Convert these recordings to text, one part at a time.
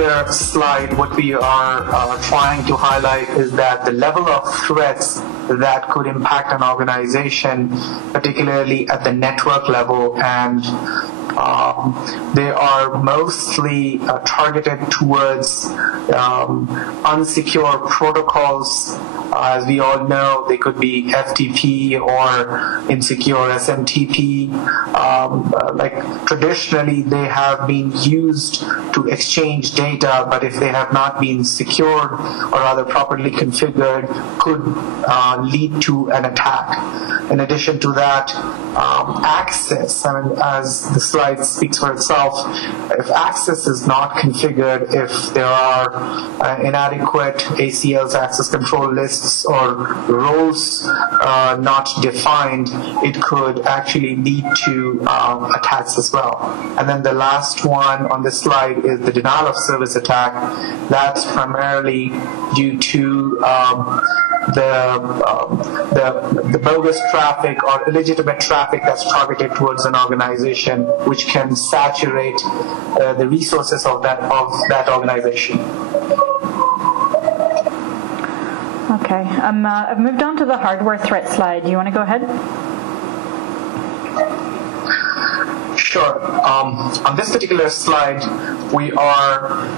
particular slide, what we are trying to highlight is that the level of threats that could impact an organization, particularly at the network level, and they are mostly targeted towards unsecure protocols. As we all know, they could be FTP or insecure SMTP. Like traditionally, they have been used to exchange data, but if they have not been secured or rather properly configured, could lead to an attack. In addition to that, access, I mean, as the slide speaks for itself, if access is not configured, if there are inadequate ACLs, access control lists, or roles not defined, it could actually lead to attacks as well. And then the last one on this slide is the denial of service attack. That's primarily due to the bogus traffic or illegitimate traffic that's targeted towards an organization, which can saturate the resources of that organization. Okay, I've moved on to the hardware threat slide. Do you want to go ahead? Sure. On this particular slide, we are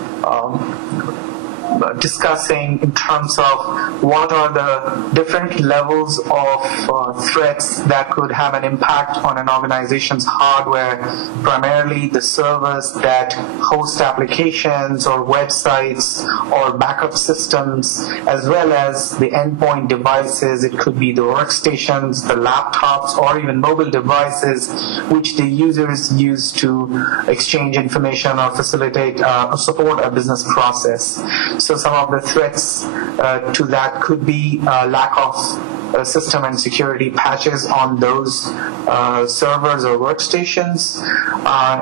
discussing in terms of what are the different levels of threats that could have an impact on an organization's hardware, primarily the servers that host applications or websites or backup systems, as well as the endpoint devices. It could be the workstations, the laptops, or even mobile devices which the users use to exchange information or facilitate or support a business process. So some of the threats to that could be lack of system and security patches on those servers or workstations,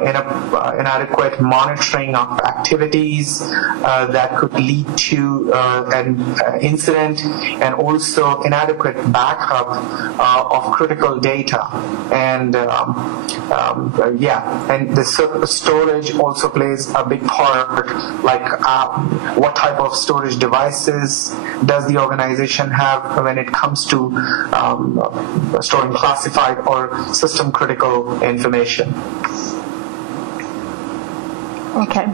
inadequate monitoring of activities that could lead to an incident, and also inadequate backup of critical data. And and the storage also plays a big part, like what type of storage devices does the organization have when it comes to storing classified or system critical information. Okay,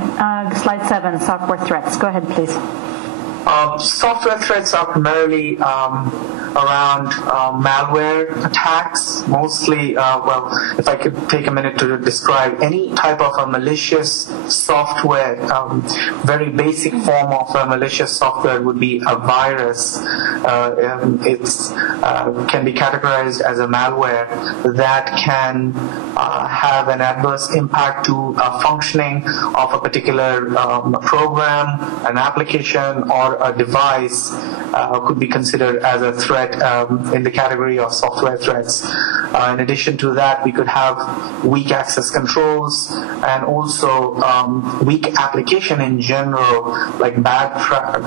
slide 7, software threats. Go ahead, please. Software threats are primarily around malware attacks, mostly, if I could take a minute to describe any type of a malicious software, very basic form of a malicious software would be a virus. It can be categorized as a malware that can have an adverse impact to functioning of a particular program, an application, or a device. Could be considered as a threat in the category of software threats. In addition to that, we could have weak access controls and also weak application in general, like bad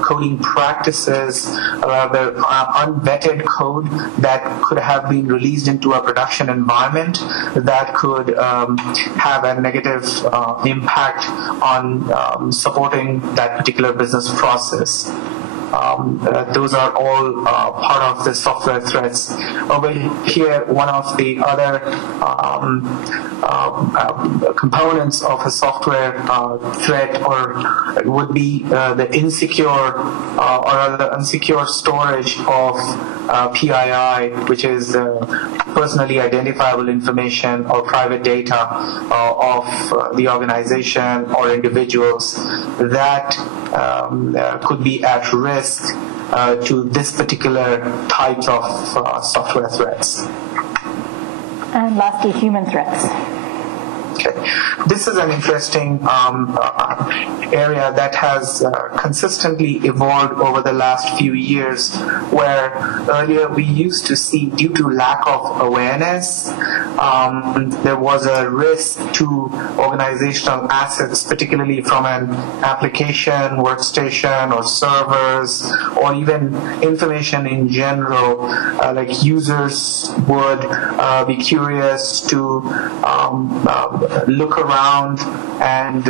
coding practices, rather unvetted code that could have been released into a production environment that could have a negative impact on supporting that particular business process. Those are all part of the software threats. Over here, one of the other components of a software threat would be the insecure or the unsecure storage of PII, which is personally identifiable information or private data of the organization or individuals that could be at risk to this particular types of software threats. And lastly, human threats. Okay. This is an interesting area that has consistently evolved over the last few years, where earlier we used to see, due to lack of awareness, there was a risk to organizational assets, particularly from an application, workstation, or servers, or even information in general. Like users would be curious to look around and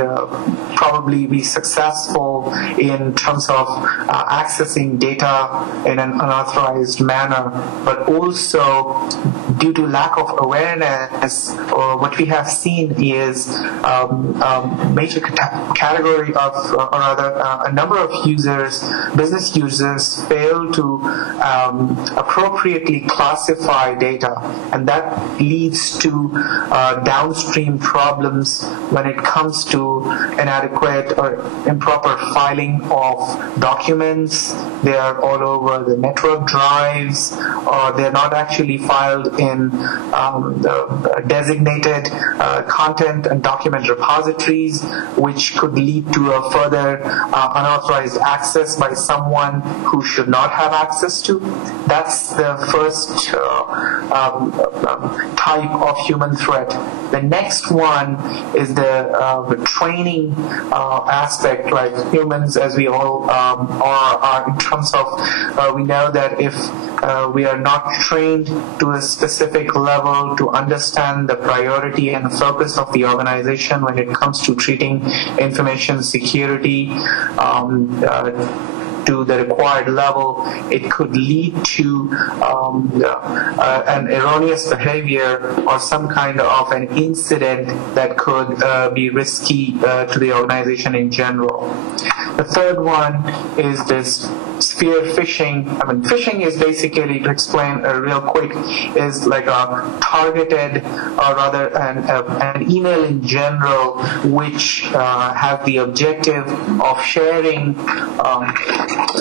probably be successful in terms of accessing data in an unauthorized manner, but also due to lack of awareness, what we have seen is major category of, or rather a number of users, business users, fail to appropriately classify data, and that leads to downstream problems when it comes to inadequate or improper filing of documents. They are all over the network drives, or they're not actually filed in the designated content and document repositories, which could lead to a further unauthorized access by someone who should not have access to. That's the first type of human threat. The next one is the training aspect. Like humans, as we all are in terms of, we know that if we are not trained to a specific level to understand the priority and focus of the organization when it comes to treating information security to the required level, it could lead to an erroneous behavior or some kind of an incident that could be risky to the organization in general. The third one is this spear phishing. I mean, phishing is basically, to explain real quick, is like a targeted, or rather an email in general, which have the objective of sharing,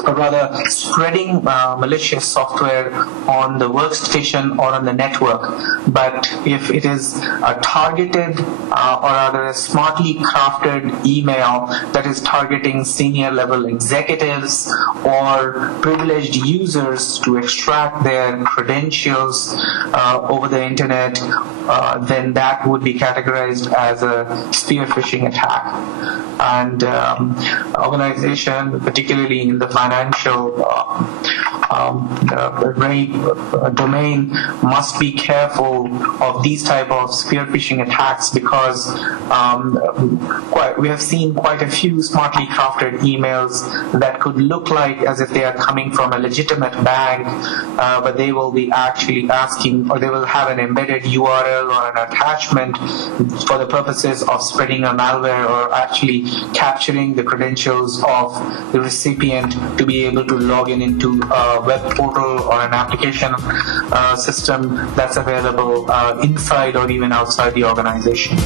or rather spreading malicious software on the workstation or on the network. But if it is a targeted, or rather a smartly crafted email that is targeting senior level executives or privileged users to extract their credentials over the internet, then that would be categorized as a spear phishing attack. And organization, particularly in the financial domain, must be careful of these type of spear phishing attacks, because we have seen quite a few smartly crafted emails that could look like as if they are coming from a legitimate bank, but they will be actually asking, or they will have an embedded URL or an attachment for the purposes of spreading a malware, or actually capturing the credentials of the recipient to be able to log in into a web portal or an application system that's available inside or even outside the organization.